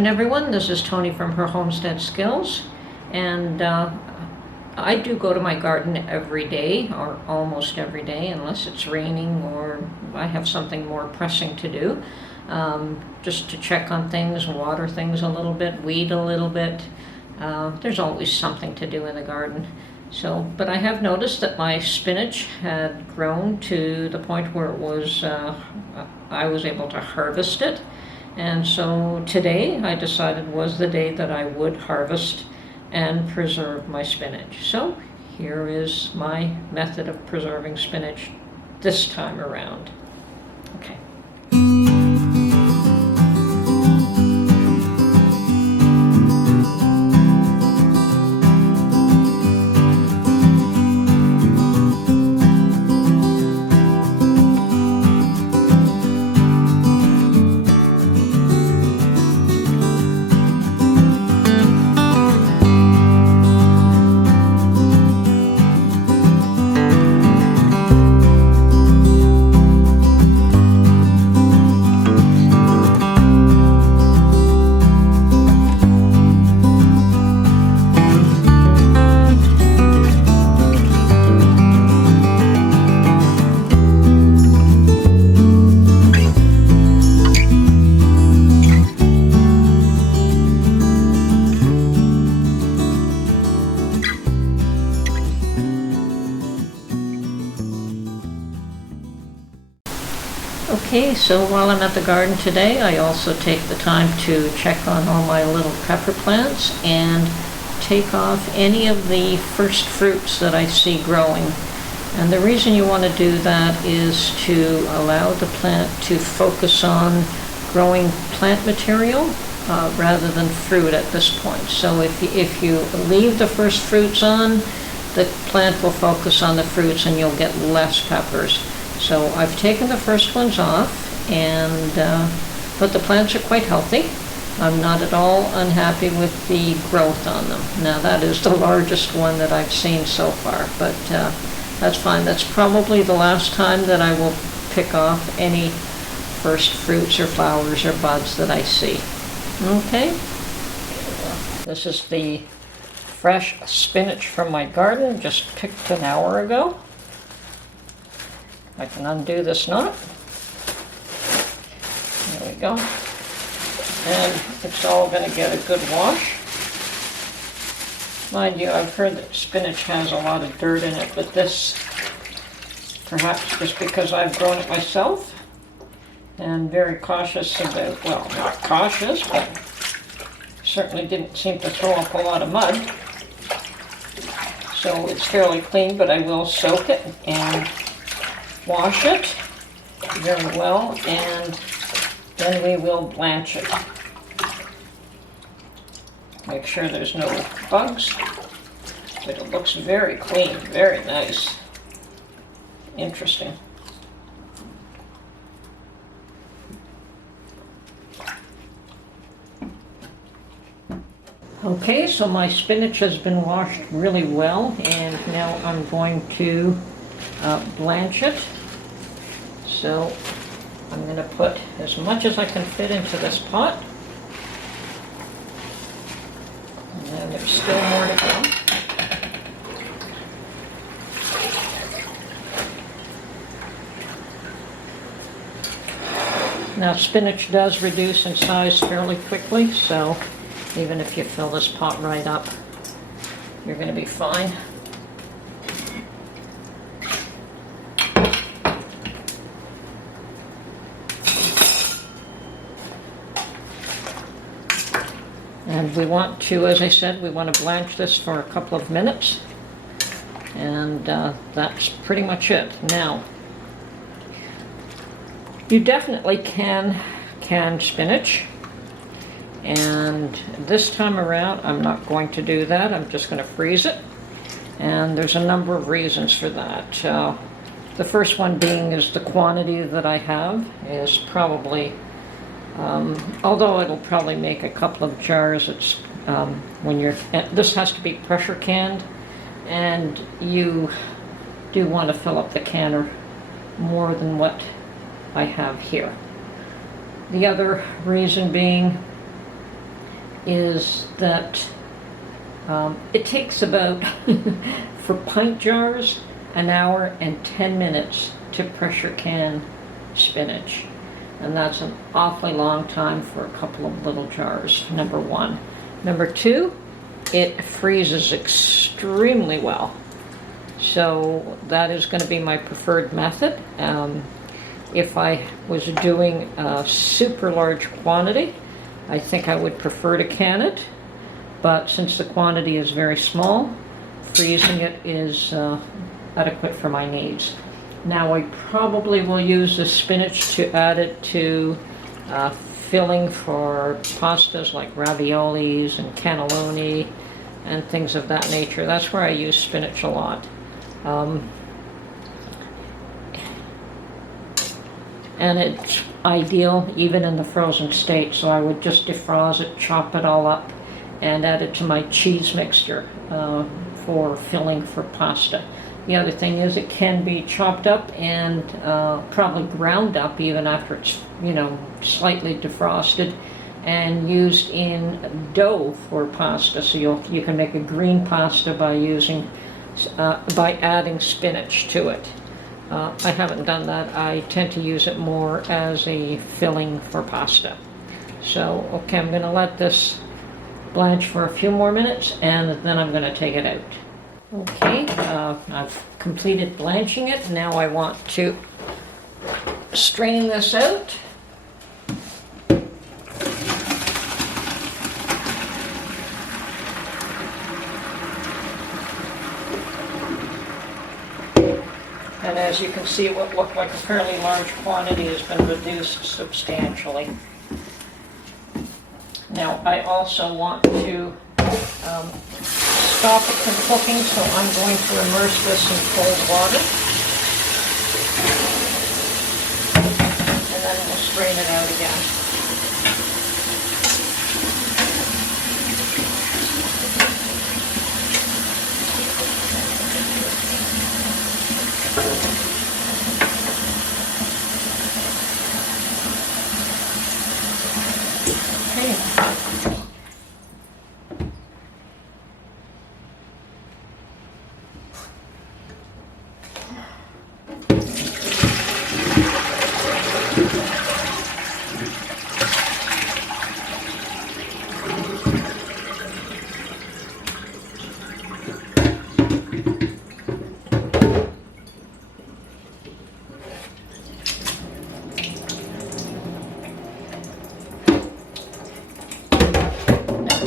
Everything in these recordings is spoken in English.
afternoon, everyone. This is Tony from Her Homestead Skills, and I do go to my garden every day, or almost every day, unless it's raining or I have something more pressing to do, just to check on things, water things a little bit, weed a little bit. There's always something to do in the garden. But I have noticed that my spinach had grown to the point where it was, I was able to harvest it. And so today I decided was the day that I would harvest and preserve my spinach. So here is my method of preserving spinach this time around. Okay. Okay, so while I'm at the garden today, I also take the time to check on all my little pepper plants and take off any of the first fruits that I see growing. And the reason you want to do that is to allow the plant to focus on growing plant material rather than fruit at this point. So if you leave the first fruits on, the plant will focus on the fruits and you'll get less peppers. So I've taken the first ones off, but the plants are quite healthy. I'm not at all unhappy with the growth on them. Now that is the largest one that I've seen so far, but that's fine. That's probably the last time that I will pick off any first fruits or flowers or buds that I see. Okay. This is the fresh spinach from my garden, just picked an hour ago. I can undo this knot. There we go. And it's all going to get a good wash. Mind you, I've heard that spinach has a lot of dirt in it, but this, perhaps just because I've grown it myself and very cautious about, well, not cautious, but certainly didn't seem to throw up a lot of mud. So it's fairly clean, but I will soak it and wash it very well, and then we will blanch it. Make sure there's no bugs, but it looks very clean, very nice. Interesting. Okay, so my spinach has been washed really well, and now I'm going to blanch it. So I'm going to put as much as I can fit into this pot. And then there's still more to go. Now spinach does reduce in size fairly quickly, so even if you fill this pot right up, you're going to be fine. And we want to, as I said, we want to blanch this for a couple of minutes. And that's pretty much it. Now, you definitely can can spinach. And this time around, I'm not going to do that. I'm just going to freeze it. And there's a number of reasons for that. The first one being is the quantity that I have is probably, although it'll probably make a couple of jars, it's when you're, this has to be pressure canned, and you do want to fill up the canner more than what I have here. The other reason being is that it takes about, for pint jars, an hour and 10 minutes to pressure can spinach. And that's an awfully long time for a couple of little jars, number one. Number two, it freezes extremely well. So that is going to be my preferred method. If I was doing a super large quantity, I think I would prefer to can it. But since the quantity is very small, freezing it is adequate for my needs. Now I probably will use the spinach to add it to filling for pastas like raviolis and cannelloni and things of that nature. That's where I use spinach a lot. And it's ideal even in the frozen state, so I would just defrost it, chop it all up, and add it to my cheese mixture for filling for pasta. The other thing is it can be chopped up and probably ground up even after it's, slightly defrosted, and used in dough for pasta. So you can make a green pasta by adding spinach to it. I haven't done that. I tend to use it more as a filling for pasta. So, okay, I'm going to let this blanch for a few more minutes, and then I'm going to take it out. Okay, I've completed blanching it. Now I want to strain this out. And as you can see, what looked like a fairly large quantity has been reduced substantially. Now, I also want to stop it from cooking, so I'm going to immerse this in cold water. And then we'll strain it out again.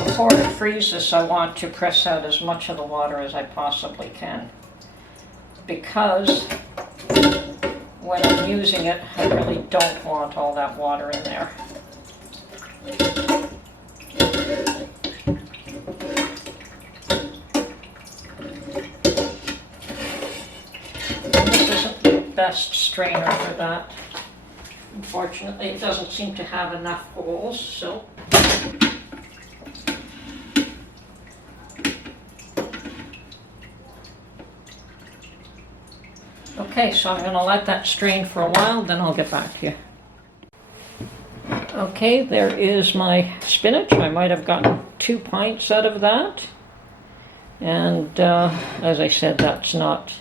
Before it freezes, I want to press out as much of the water as I possibly can, because when I'm using it, I really don't want all that water in there. And this isn't the best strainer for that. Unfortunately, it doesn't seem to have enough holes, so okay, so I'm going to let that strain for a while, then I'll get back to you. Okay, there is my spinach. I might have gotten 2 pints out of that. And as I said, that's not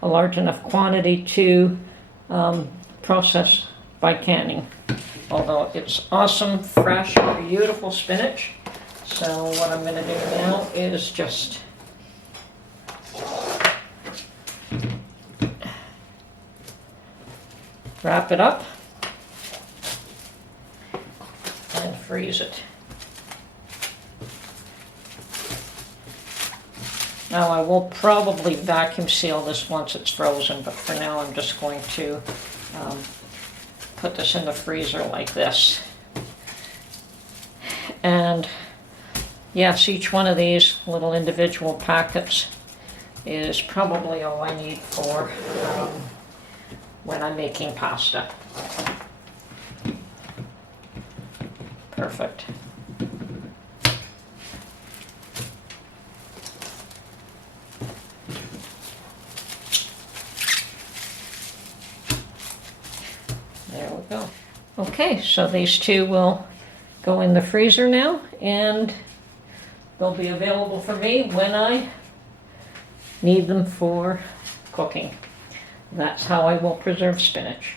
a large enough quantity to process by canning. Although it's awesome, fresh, beautiful spinach. So what I'm going to do now is just wrap it up and freeze it. Now I will probably vacuum seal this once it's frozen, but for now I'm just going to put this in the freezer like this. And yes, each one of these little individual packets is probably all I need for when I'm making pasta. Perfect. There we go. Okay, so these two will go in the freezer now, and they'll be available for me when I need them for cooking. That's how I will preserve spinach.